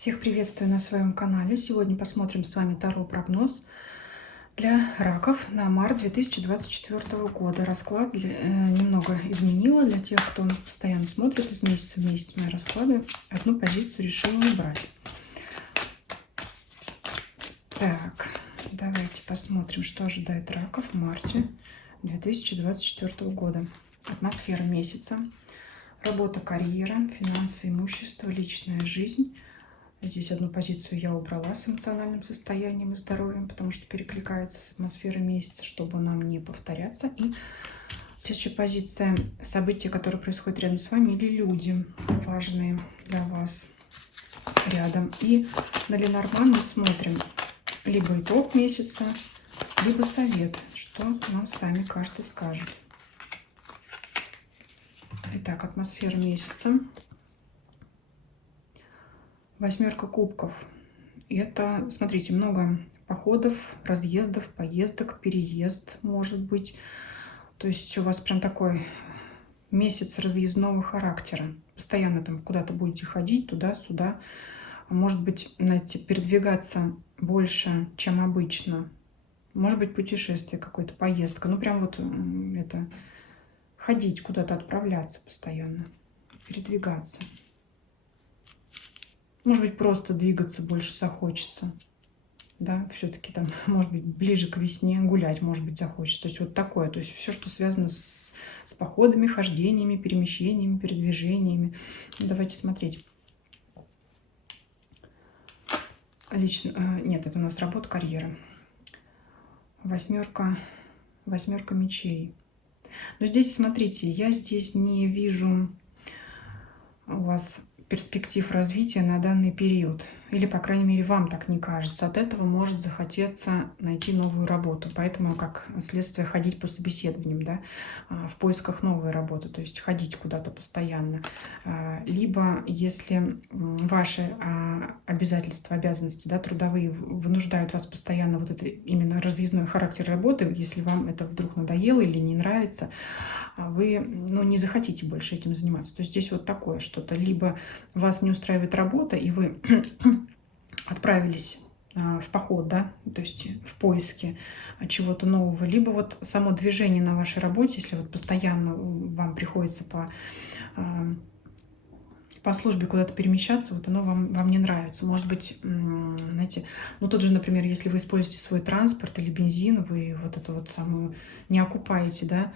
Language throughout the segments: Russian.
Всех приветствую на своем канале. Сегодня посмотрим с вами Таро-прогноз для раков на март 2024 года. Расклад немного изменила для тех, кто постоянно смотрит из месяца в месяц мои расклады. Одну позицию решила убрать. Так, давайте посмотрим, что ожидает раков в марте 2024 года. Атмосфера месяца, работа, карьера, финансы, имущество, личная жизнь. Здесь одну позицию я убрала с эмоциональным состоянием и здоровьем, потому что перекликается с атмосферой месяца, чтобы нам не повторяться. И следующая позиция – события, которые происходят рядом с вами, или люди важные для вас рядом. И на Ленорман мы смотрим либо итог месяца, либо совет, что нам сами карты скажут. Итак, атмосфера месяца. Восьмерка кубков. Это, смотрите, много походов, разъездов, поездок, переезд может быть. То есть у вас прям такой месяц разъездного характера. Постоянно там куда-то будете ходить, туда-сюда. Может быть, знаете, передвигаться больше, чем обычно. Может быть, путешествие, какая-то поездка. Ну, прям вот это ходить куда-то, отправляться постоянно, передвигаться. Может быть, просто двигаться больше захочется. Да, все-таки там, может быть, ближе к весне гулять, может быть, захочется. То есть вот такое. То есть все, что связано с походами, хождениями, перемещениями, передвижениями. Давайте смотреть. Лично, нет, это у нас работа, карьера. Восьмерка мечей. Но здесь, смотрите, я здесь не вижу у вас перспектив развития на данный период. Или, по крайней мере, вам так не кажется. От этого может захотеться найти новую работу. Поэтому, как следствие, ходить по собеседованиям, да, в поисках новой работы. То есть ходить куда-то постоянно. Либо, если ваши обязательства, обязанности, да, трудовые вынуждают вас постоянно, вот это именно разъездной характер работы, если вам это вдруг надоело или не нравится, вы не захотите больше этим заниматься. То есть здесь вот такое что-то. Либо вас не устраивает работа, и вы отправились в поход, да, то есть в поиске чего-то нового, либо вот само движение на вашей работе, если вот постоянно вам приходится по службе куда-то перемещаться, вот оно вам не нравится. Может быть, знаете, тут же, например, если вы используете свой транспорт или бензин, вы вот эту вот самую не окупаете, да,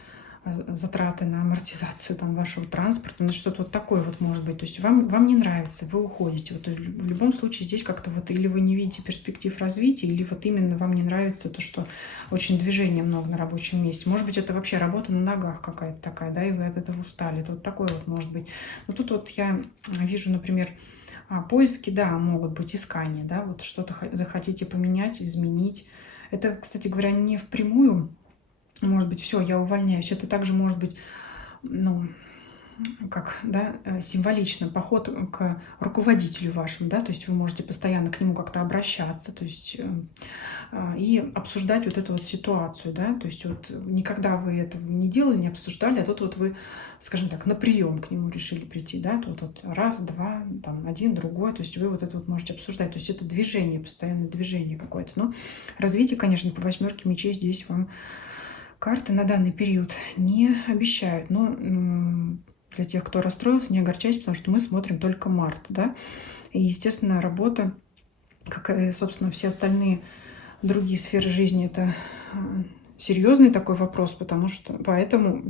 затраты на амортизацию там вашего транспорта, что-то вот такое вот может быть. То есть вам не нравится, вы уходите. Вот в любом случае здесь как-то вот или вы не видите перспектив развития, или вот именно вам не нравится то, что очень движения много на рабочем месте. Может быть, это вообще работа на ногах какая-то такая, да, и вы от этого устали. Это вот такое вот может быть. Но тут вот я вижу, например, поиски, да, могут быть искания, да, вот что-то захотите поменять, изменить. Это, кстати говоря, не впрямую. Может быть, все, я увольняюсь. Это также может быть, как, да, символично поход к руководителю вашему, да, то есть вы можете постоянно к нему как-то обращаться, то есть и обсуждать вот эту вот ситуацию, да, то есть вот никогда вы этого не делали, не обсуждали, а тут вот вы, скажем так, на прием к нему решили прийти, да, тут вот раз, два, там, один, другой, то есть вы вот это вот можете обсуждать, то есть это движение, постоянное движение какое-то, но развитие, конечно, по восьмерке мечей здесь вам карты на данный период не обещают, но для тех, кто расстроился, не огорчайтесь, потому что мы смотрим только март, да, и, естественно, работа, как и, собственно, все остальные другие сферы жизни, это серьезный такой вопрос, поэтому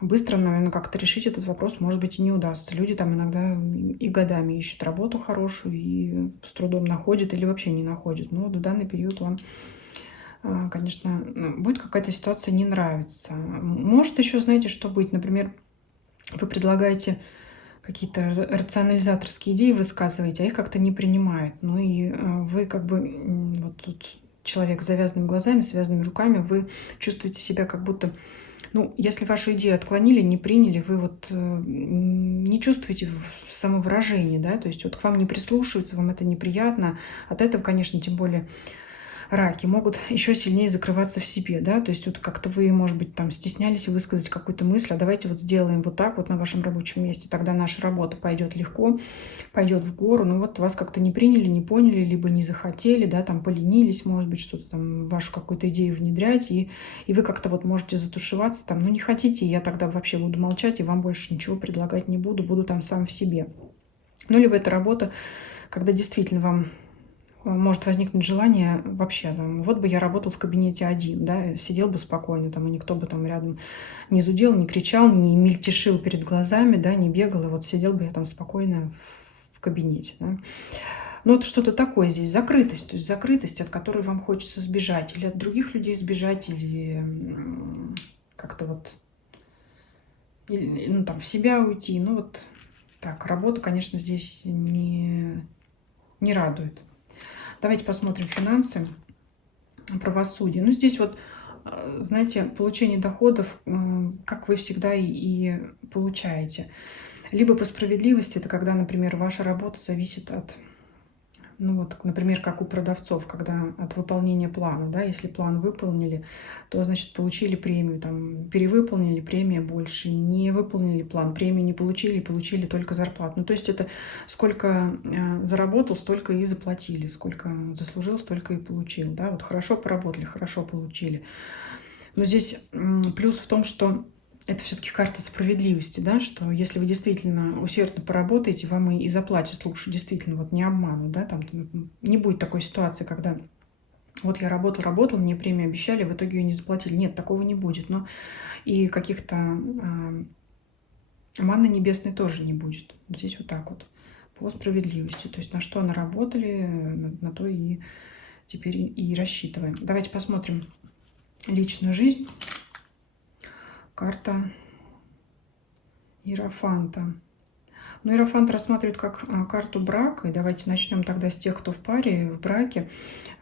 быстро, наверное, как-то решить этот вопрос, может быть, и не удастся. Люди там иногда и годами ищут работу хорошую, и с трудом находят или вообще не находят, но в данный период вам, конечно, будет какая-то ситуация не нравится. Может еще, знаете, что быть? Например, вы предлагаете какие-то рационализаторские идеи, высказываете, а их как-то не принимают. Ну и вы как бы, вот тут человек с завязанными глазами, связанными руками, вы чувствуете себя как будто, если вашу идею отклонили, не приняли, вы вот не чувствуете самовыражения, да, то есть вот к вам не прислушиваются, вам это неприятно. От этого, конечно, тем более раки могут еще сильнее закрываться в себе, да, то есть вот как-то вы, может быть, там стеснялись высказать какую-то мысль, а давайте вот сделаем вот так вот на вашем рабочем месте, тогда наша работа пойдет легко, пойдет в гору, но вот вас как-то не приняли, не поняли, либо не захотели, да, там поленились, может быть, что-то там, вашу какую-то идею внедрять, и вы как-то вот можете затушеваться там, ну не хотите, я тогда вообще буду молчать, и вам больше ничего предлагать не буду, буду там сам в себе. Ну, либо это работа, когда действительно вам может возникнуть желание вообще, там, вот бы я работал в кабинете один, да, сидел бы спокойно, там, и никто бы там рядом не зудел, не кричал, не мельтешил перед глазами, да, не бегал, и вот сидел бы я там спокойно в кабинете, да. Ну, это что-то такое здесь, закрытость, то есть закрытость, от которой вам хочется сбежать, или от других людей сбежать, или как-то вот, или, ну, там, в себя уйти, ну, вот так, работа, конечно, здесь не радует. Давайте посмотрим финансы, правосудие. Ну, здесь вот, знаете, получение доходов, как вы всегда и получаете. Либо по справедливости, это когда, например, ваша работа зависит от, ну вот, например, как у продавцов, когда от выполнения плана, да, если план выполнили, то, значит, получили премию, там, перевыполнили, премия больше, не выполнили план, премию не получили, получили только зарплату. Ну, то есть это сколько заработал, столько и заплатили, сколько заслужил, столько и получил, да, вот хорошо поработали, хорошо получили. Но здесь плюс в том, что это все-таки карта справедливости, да, что если вы действительно усердно поработаете, вам и заплатят лучше, действительно, вот не обманут, да, там не будет такой ситуации, когда вот я работал, мне премию обещали, в итоге ее не заплатили. Нет, такого не будет, но и каких-то манны небесной тоже не будет. Здесь вот так вот, по справедливости, то есть на что наработали, на то и теперь и рассчитываем. Давайте посмотрим личную жизнь. Карта Иерофанта. Ну, Иерофант рассматривает как карту брака. И давайте начнем тогда с тех, кто в паре, в браке.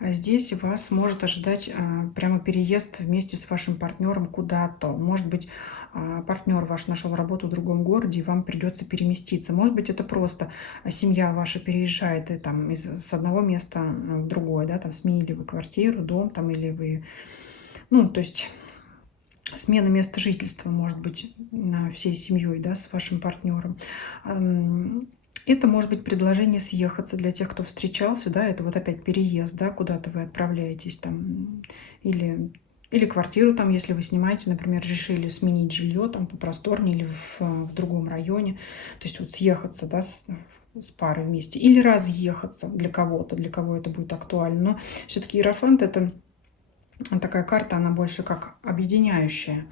Здесь вас может ожидать прямо переезд вместе с вашим партнером куда-то. Может быть, партнер ваш нашел работу в другом городе, и вам придется переместиться. Может быть, это просто семья ваша переезжает и, там, с одного места в другое, да, там сменили вы квартиру, дом, там, или вы, ну, то есть смена места жительства, может быть, всей семьей, да, с вашим партнером. Это может быть предложение съехаться для тех, кто встречался, да, это вот опять переезд, да, куда-то вы отправляетесь там, или квартиру там, если вы снимаете, например, решили сменить жилье там попросторнее или в другом районе, то есть вот съехаться, да, с парой вместе, или разъехаться для кого-то, для кого это будет актуально. Но все-таки Иерофант — это такая карта, она больше как объединяющая.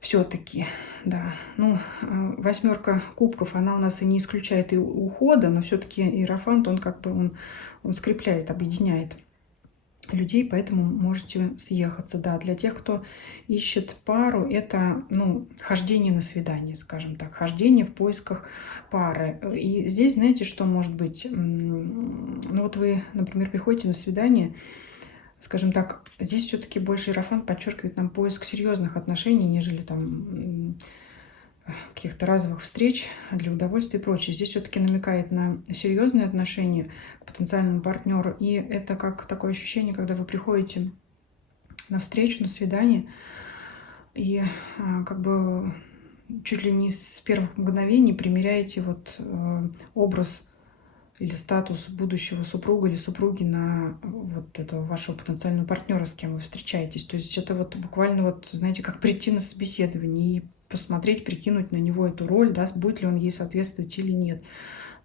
Все-таки, да. Ну, восьмерка кубков, она у нас и не исключает и ухода, но все-таки Иерофант, он как бы он скрепляет, объединяет людей, поэтому можете съехаться. Да, для тех, кто ищет пару, это, ну, хождение на свидание, скажем так, хождение в поисках пары. И здесь, знаете, что может быть? Ну, вот вы, например, приходите на свидание, скажем так, здесь все-таки больше Иерофант подчеркивает нам поиск серьезных отношений, нежели там каких-то разовых встреч для удовольствия и прочее. Здесь все-таки намекает на серьезные отношения к потенциальному партнеру. И это как такое ощущение, когда вы приходите на встречу, на свидание, и как бы чуть ли не с первых мгновений примеряете вот образ или статус будущего супруга или супруги на вот этого вашего потенциального партнера, с кем вы встречаетесь. То есть это вот буквально вот, знаете, как прийти на собеседование и посмотреть, прикинуть на него эту роль, да, будет ли он ей соответствовать или нет.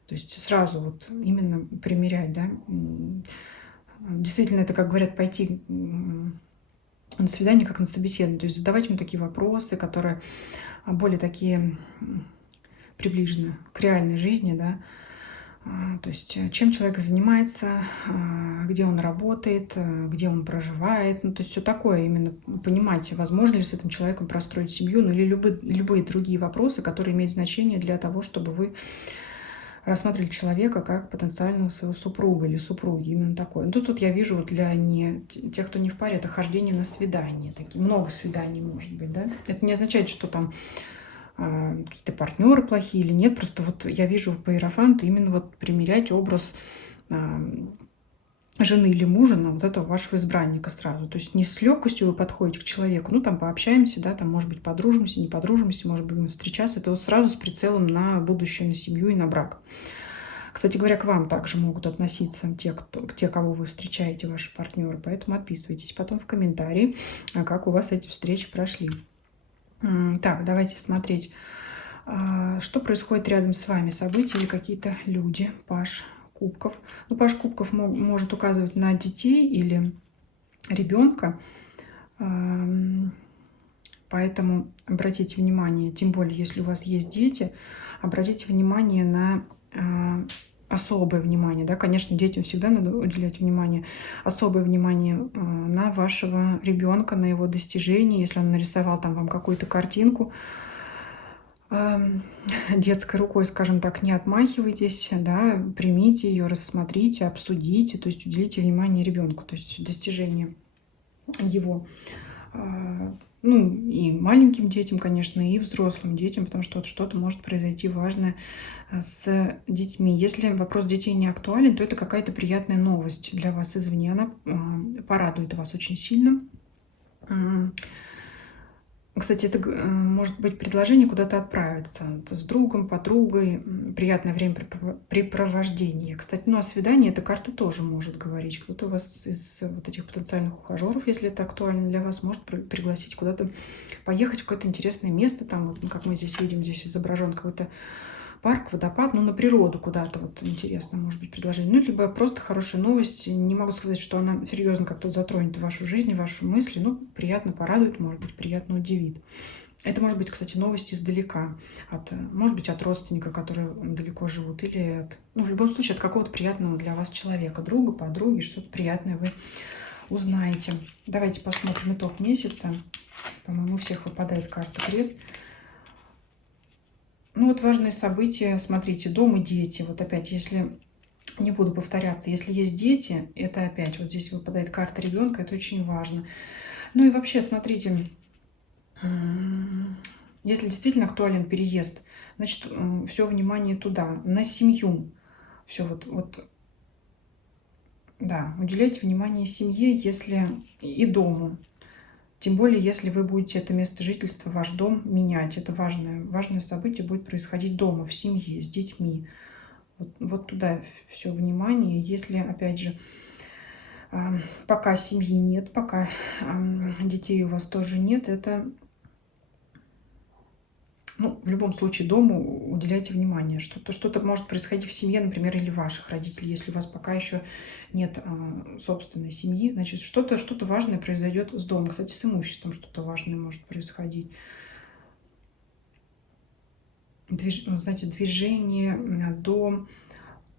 То есть сразу вот именно примерять, да. Действительно, это, как говорят, пойти на свидание, как на собеседование. То есть задавать ему такие вопросы, которые более такие приближены к реальной жизни, да. То есть чем человек занимается, где он работает, где он проживает. Ну, то есть все такое, именно понимать, возможно ли с этим человеком простроить семью, ну или любые другие вопросы, которые имеют значение для того, чтобы вы рассматривали человека как потенциального своего супруга или супруги. Именно такое. Ну, тут я вижу вот для тех, кто не в паре, это хождение на свидание. Такие, много свиданий может быть, да. Это не означает, что там какие-то партнеры плохие или нет. Просто вот я вижу по Иерофанту именно вот примерять образ жены или мужа на вот этого вашего избранника сразу. То есть не с легкостью вы подходите к человеку, ну там пообщаемся, да, там может быть подружимся, не подружимся, может быть будем встречаться. Это вот сразу с прицелом на будущее, на семью и на брак. Кстати говоря, к вам также могут относиться те, кого вы встречаете, ваши партнеры. Поэтому отписывайтесь потом в комментарии, как у вас эти встречи прошли. Так, давайте смотреть, что происходит рядом с вами. События или какие-то люди. Паж кубков. Ну, паж кубков может указывать на детей или ребенка. Поэтому обратите внимание, тем более, если у вас есть дети, обратите внимание на особое внимание, да, конечно, детям всегда надо уделять внимание, особое внимание на вашего ребенка, на его достижения. Если он нарисовал там вам какую-то картинку, детской рукой, скажем так, не отмахивайтесь, да, примите ее, рассмотрите, обсудите, то есть уделите внимание ребенку, то есть достижения его. Ну, и маленьким детям, конечно, и взрослым детям, потому что вот что-то может произойти важное с детьми. Если вопрос детей не актуален, то это какая-то приятная новость для вас извне. Она порадует вас очень сильно. Кстати, это может быть предложение куда-то отправиться с другом, подругой, приятное времяпрепровождение. Кстати, ну, о свидании эта карта тоже может говорить. Кто-то у вас из вот этих потенциальных ухажеров, если это актуально для вас, может пригласить куда-то поехать в какое-то интересное место. Там, вот, как мы здесь видим, здесь изображен какой-то парк, водопад, ну, на природу куда-то, вот интересно, может быть, предложение. Ну, либо просто хорошая новость. Не могу сказать, что она серьезно как-то затронет вашу жизнь, ваши мысли, но приятно порадует, может быть, приятно удивит. Это может быть, кстати, новость издалека, может быть, от родственника, которые далеко живут, или от, ну, в любом случае, от какого-то приятного для вас человека, друга, подруги, что-то приятное вы узнаете. Давайте посмотрим итог месяца. По-моему, у всех выпадает карта крест. Ну вот важные события, смотрите, дом и дети. Вот опять, если, не буду повторяться, если есть дети, это опять, вот здесь выпадает карта ребенка, это очень важно. Ну и вообще, смотрите, если действительно актуален переезд, значит, все внимание туда, на семью. Все вот, да, уделяйте внимание семье, если и дому. Тем более, если вы будете это место жительства, ваш дом менять. Это важное событие будет происходить дома, в семье, с детьми. Вот туда все внимание. Если, опять же, пока семьи нет, пока детей у вас тоже нет, это, ну, в любом случае, дому уделяйте внимание. Что-то может происходить в семье, например, или ваших родителей. Если у вас пока еще нет собственной семьи, значит, что-то важное произойдет с домом. Кстати, с имуществом что-то важное может происходить. Знаете, движение, дом.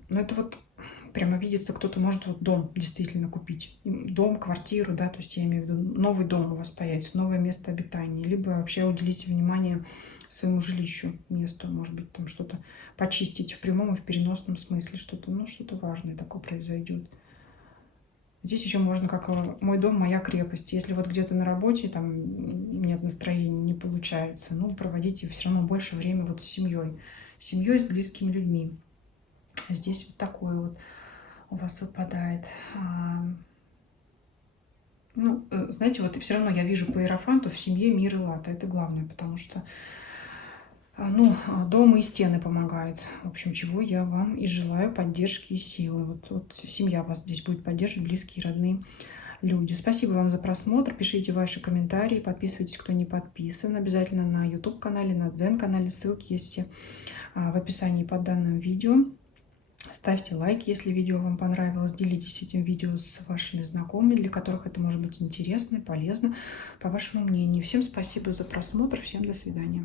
Но это вот прямо видится, кто-то может вот дом действительно купить. Дом, квартиру, да, то есть я имею в виду, новый дом у вас появится, новое место обитания. Либо вообще уделите внимание своему жилищу, месту, может быть, там что-то почистить в прямом и в переносном смысле, что-то, ну, что-то важное такое произойдет. Здесь еще можно как «мой дом, моя крепость». Если вот где-то на работе там нет настроения, не получается, ну, проводите все равно больше времени вот с семьей, с близкими людьми. Здесь вот такое вот у вас выпадает. Ну, знаете, вот все равно я вижу по иерофанту в семье мир и лад. Это главное, потому что, ну, дом и стены помогают. В общем, чего я вам и желаю, поддержки и силы. Вот семья вас здесь будет поддерживать, близкие, родные люди. Спасибо вам за просмотр. Пишите ваши комментарии, подписывайтесь, кто не подписан. Обязательно на YouTube-канале, на Дзен-канале. Ссылки есть все в описании под данным видео. Ставьте лайк, если видео вам понравилось. Делитесь этим видео с вашими знакомыми, для которых это может быть интересно и полезно, по вашему мнению. Всем спасибо за просмотр. Всем до свидания.